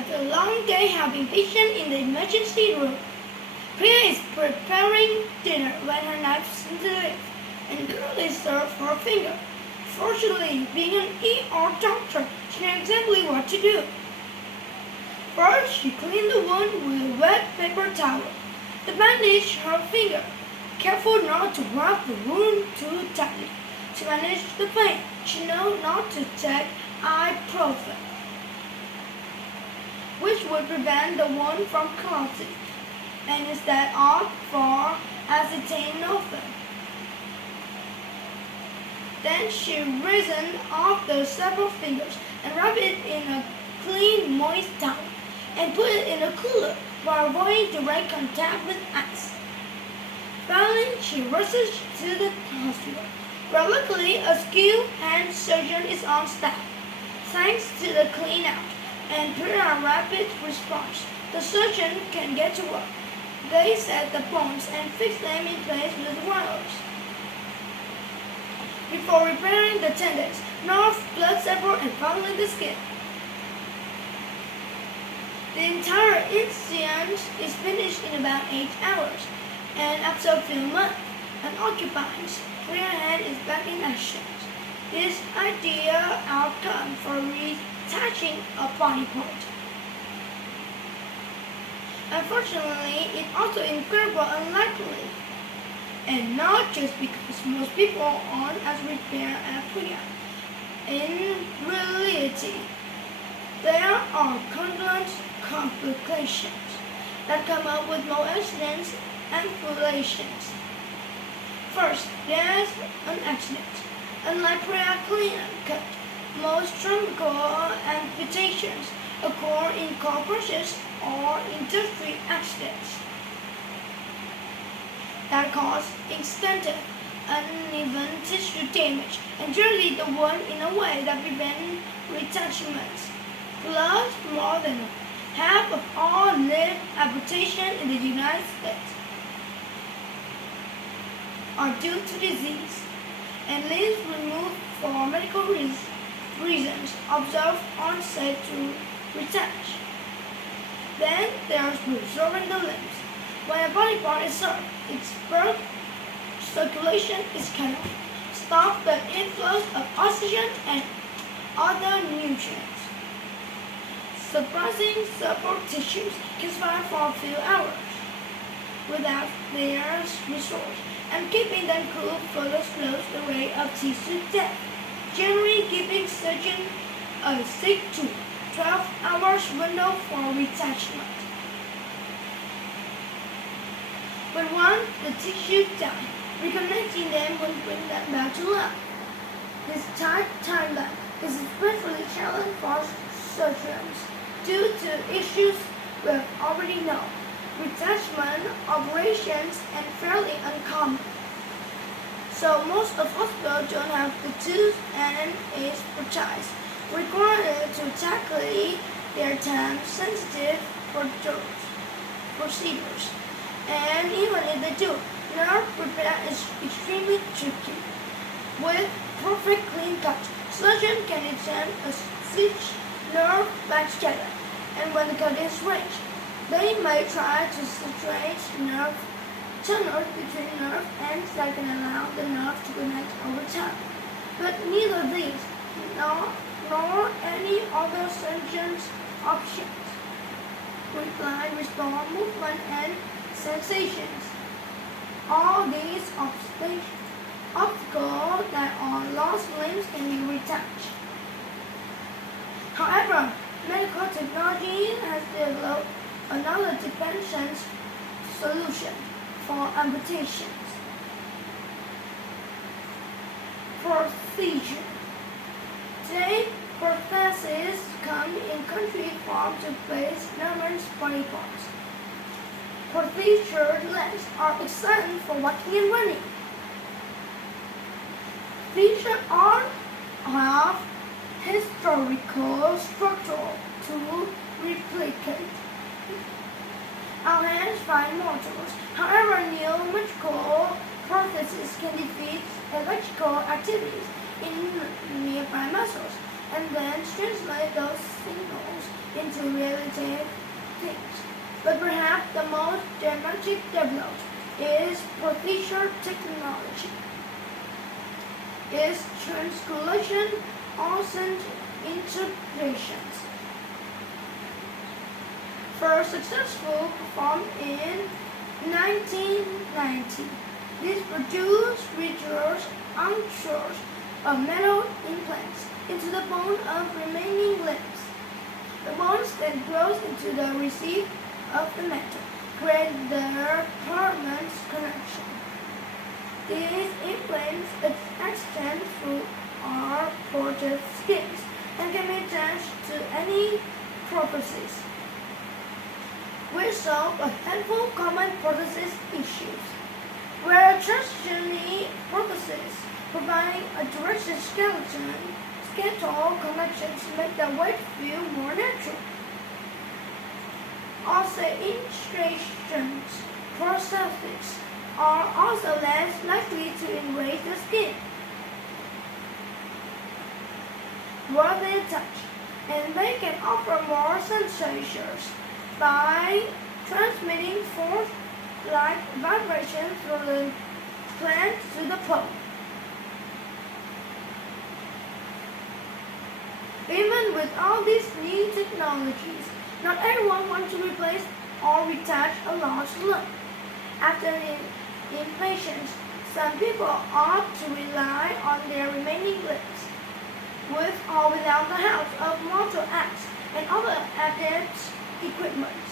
after a long day helping patients in the emergency room. Priya is preparing dinner when her knife slips and currently serves her finger. Fortunately, being an ER doctor, she knows exactly what to do. First, she cleaned the wound with a wet paper towel. Then bandaged her finger, careful not to wrap the wound too tightly. To manage the pain, she knows not to take ibuprofen, which would prevent the wound from closing, and instead opt for acetaminophen. Then she reasoned off the several fingers and wrapped it in a clean, moist towel and put it in a cooler while avoiding direct contact with ice. Finally, she rushes to the hospital, where luckily a skilled hand surgeon is on staff. Thanks to the clean-out and pretty rapid response, the surgeon can get to work. They set the bones and fix them in place with wires. Before repairing the tendons, nerve, blood sample, and finally the skin. The entire incident is finished in about 8 hours, and after a few months, an occupied Priya hand is back in action. This ideal outcome for retouching a body part. Unfortunately, it's also incredibly unlikely, and not just because most people aren't as prepared as Priya. In reality, there are countless complications that come up with more accidents and amputations. First, there's an accident. Unlike Priya clean-cut, most traumatic amputations occur in car crashes or industry accidents that cause extensive, uneven tissue damage and generally the wound in a way that prevents retouchments. Plus, more than half of all limb amputations in the United States are due to disease, and limbs removed for medical reasons observed aren't safe to retouch. Then there's preserving the limbs. When a body part is served, its blood circulation is cut off, stop the influx of oxygen and other nutrients. Suppressing several tissues can survive for a few hours without their resource, and keeping them cool further slows the rate of tissue death, generally giving surgeons a 6 to 12 hours window for retouchment. But once the tissue dies, reconnecting them will bring them back to life. This tight timeline is especially challenging for surgeons due to issues we already know. Retouchment operations are fairly uncommon, so most of hospitals don't have the tools and expertise required to tackle their time-sensitive procedures. And even if they do, nerve repair is extremely tricky. With perfect clean cut, surgeon can attempt a stitch nerve back together, and when the cut is raised, they may try to situate nerve tunnels between nerve ends that can allow the nerve to connect over time. But neither these nor any other surgeon's options restore movement and sensations. All these obstacles that are lost limbs can be retouched. However, medical technology has developed another dependent solution for amputations. Prosthesis. Today, prostheses come in country form to place numerous body parts. Prosthetic legs are excellent for walking and running. Features are have historical structure to replicate. Our hands find motors. However, pneumatical prostheses can defeat electrical activities in nearby muscles. and then translate those signals into relative things. But perhaps the most dramatic development is procedure technology. Is transcription and interpretations. First successful performed in 1990. This produced rigorous untures of metal implants into the bone of remaining limbs. The bones then grows into the receipt of the metal, creating their permanent connection. These implants extend through our protective skins and can be attached to any prosthesis. We solve a handful of common prosthesis issues, where transgenic prosthesis providing a direct skeletal connections make the weight feel more natural. Also, integrations prosthetics are also less likely to erase the skin while they touch, and they can offer more sensations by transmitting force-like vibrations from the plant to the pole. Even with all these new technologies, not everyone wants to replace or retouch a large limb. After impatience, some people opt to rely on their remaining limbs, with or without the help of mortal axe and other adept equipment.